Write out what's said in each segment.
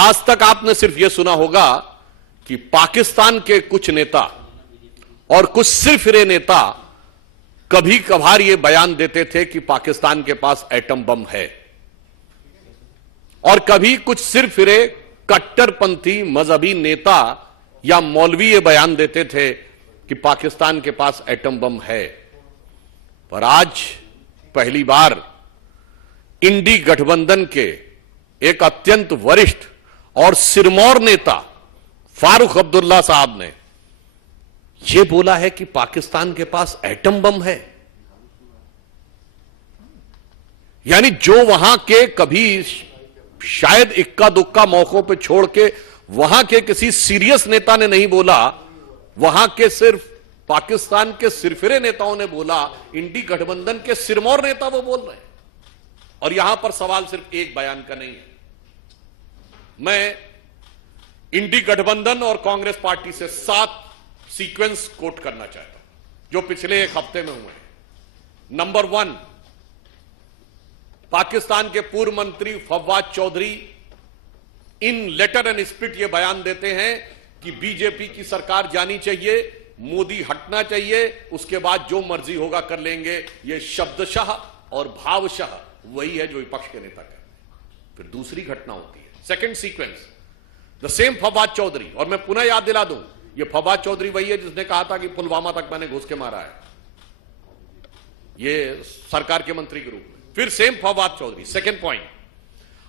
आज तक आपने सिर्फ यह सुना होगा कि पाकिस्तान के कुछ नेता और कुछ सिरफिरे नेता कभी कभार यह बयान देते थे कि पाकिस्तान के पास एटम बम है, और कभी कुछ सिरफिरे कट्टरपंथी मजहबी नेता या मौलवी ये बयान देते थे कि पाकिस्तान के पास एटम बम है। पर आज पहली बार इंडी गठबंधन के एक अत्यंत वरिष्ठ और सिरमौर नेता फारूक अब्दुल्ला साहब ने यह बोला है कि पाकिस्तान के पास एटम बम है। यानी जो वहां के कभी शायद इक्का दुक्का मौकों पे छोड़ के वहां के किसी सीरियस नेता ने नहीं बोला, वहां के सिर्फ पाकिस्तान के सिरफिरे नेताओं ने बोला, इंडी गठबंधन के सिरमौर नेता वो बोल रहे हैं। और यहां पर सवाल सिर्फ एक बयान का नहीं है। मैं इंडी गठबंधन और कांग्रेस पार्टी से 7 सीक्वेंस कोट करना चाहता हूं जो पिछले एक हफ्ते में हुए हैं। नंबर 1, पाकिस्तान के पूर्व मंत्री फवाद चौधरी इन लेटर एंड स्पिरिट ये बयान देते हैं कि बीजेपी की सरकार जानी चाहिए, मोदी हटना चाहिए, उसके बाद जो मर्जी होगा कर लेंगे। ये शब्दशः और भावशः वही है जो विपक्ष के नेता कहते हैं। फिर दूसरी घटना होती है, second sequence, the same Fawad Chaudhry. और मैं पुनः याद दिला दूं, ये फवाद चौधरी वही है जिसने कहा था कि पुलवामा तक मैंने घुस के मारा है, ये सरकार के मंत्री के रूप में। फिर same Fawad Chaudhry, second point,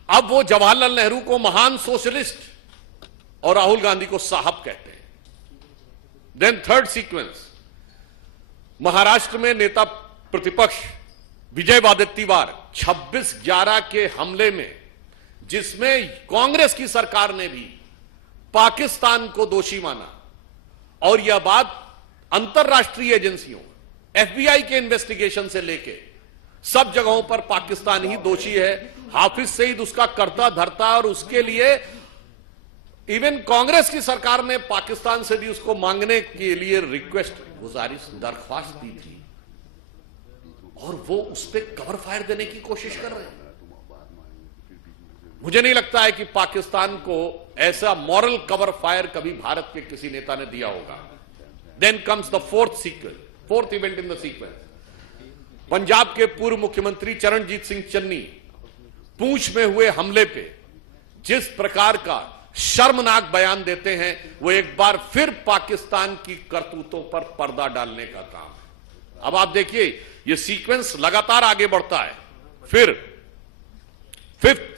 अब वो जवाहरलाल नेहरू को महान सोशलिस्ट और राहुल गांधी को साहब कहते हैं। देन थर्ड सीक्वेंस, महाराष्ट्र में नेता प्रतिपक्ष विजय वडेट्टीवार 26/11 के हमले में, जिसमें कांग्रेस की सरकार ने भी पाकिस्तान को दोषी माना, और यह बात अंतरराष्ट्रीय एजेंसियों एफबीआई के इन्वेस्टिगेशन से लेके सब जगहों पर पाकिस्तान ही दोषी है। हाफिज सईद उसका करता धरता, और उसके लिए इवन कांग्रेस की सरकार ने पाकिस्तान से भी उसको मांगने के लिए रिक्वेस्ट, गुजारिश, दरख्वास्त दी थी, और वो उस पर कवर फायर देने की कोशिश कर रहे हैं। मुझे नहीं लगता है कि पाकिस्तान को ऐसा मॉरल कवर फायर कभी भारत के किसी नेता ने दिया होगा। Then comes the fourth event in the sequence, Punjab के पूर्व मुख्यमंत्री चरणजीत सिंह चन्नी पूंछ में हुए हमले पे जिस प्रकार का शर्मनाक बयान देते हैं, वो एक बार फिर पाकिस्तान की करतूतों पर पर्दा डालने का काम है। अब आप देखिए, ये सीक्वेंस लगातार आगे बढ़ता है। फिर fifth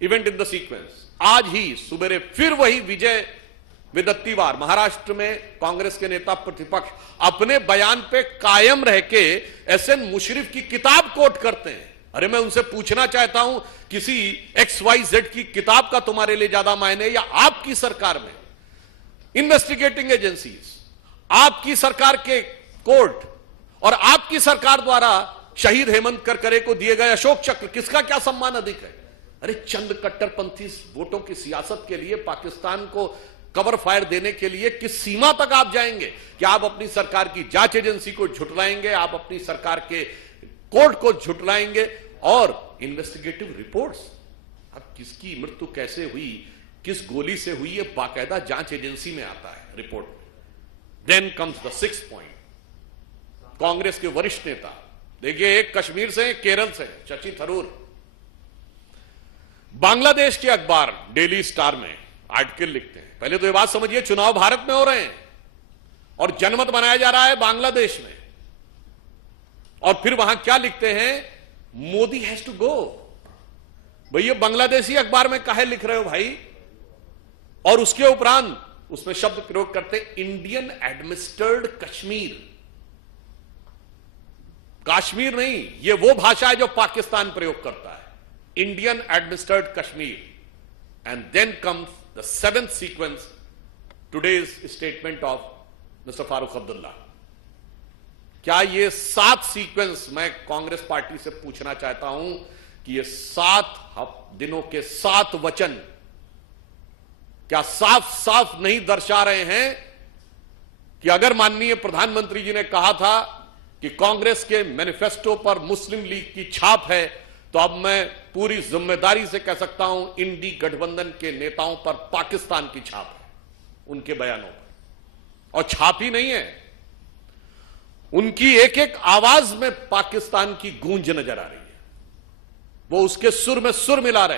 event in the sequence, आज ही सुबेरे फिर वही विजय वडेट्टीवार, महाराष्ट्र में कांग्रेस के नेता प्रतिपक्ष, अपने बयान पे कायम रह के एसएन मुशर्रफ की किताब कोट करते हैं। अरे मैं उनसे पूछना चाहता हूं, किसी XYZ की किताब का तुम्हारे लिए ज्यादा मायने, या आपकी सरकार में इन्वेस्टिगेटिंग एजेंसीज, आपकी सरकार के कोर्ट और आपकी सरकार द्वारा शहीद हेमंत करकरे को दिए गए अशोक चक्र, किसका क्या सम्मान अधिक है? अरे चंद कट्टरपंथी वोटों की सियासत के लिए पाकिस्तान को कवर फायर देने के लिए किस सीमा तक आप जाएंगे? क्या आप अपनी सरकार की जांच एजेंसी को झुठलाएंगे, आप अपनी सरकार के कोर्ट को झुठलाएंगे, और इन्वेस्टिगेटिव रिपोर्ट्स, अब किसकी मृत्यु कैसे हुई, किस गोली से हुई, यह बाकायदा जांच एजेंसी में आता है रिपोर्ट में। Then comes the sixth point, Congress के वरिष्ठ नेता, देखिए एक कश्मीर से, केरल से, शशि थरूर, बांग्लादेश के अखबार डेली स्टार में आर्टिकल लिखते हैं। पहले तो ये बात समझिए, चुनाव भारत में हो रहे हैं और जनमत बनाया जा रहा है बांग्लादेश में, और फिर वहां क्या लिखते हैं, मोदी हैज टू गो। भैया बांग्लादेशी अखबार में काहे लिख रहे हो भाई? और उसके उपरांत उसमें शब्द प्रयोग करते, इंडियन एडमिनिस्ट्रेटेड कश्मीर। कश्मीर नहीं, ये वो भाषा है जो पाकिस्तान प्रयोग करता है, Indian administered Kashmir. And then comes the seventh sequence, today's statement of mister Farooq Abdullah. क्या ये 7 सीक्वेंस, मैं कांग्रेस पार्टी से पूछना चाहता हूं कि ये 7 दिनों के 7 वचन क्या साफ साफ नहीं दर्शा रहे हैं कि अगर माननीय प्रधानमंत्री जी ने कहा था कि कांग्रेस के मैनिफेस्टो पर मुस्लिम लीग की छाप है, तो अब मैं पूरी जिम्मेदारी से कह सकता हूं, इंडी गठबंधन के नेताओं पर पाकिस्तान की छाप है, उनके बयानों पर। और छाप ही नहीं है, उनकी एक एक आवाज में पाकिस्तान की गूंज नजर आ रही है। वो उसके सुर में सुर मिला रहे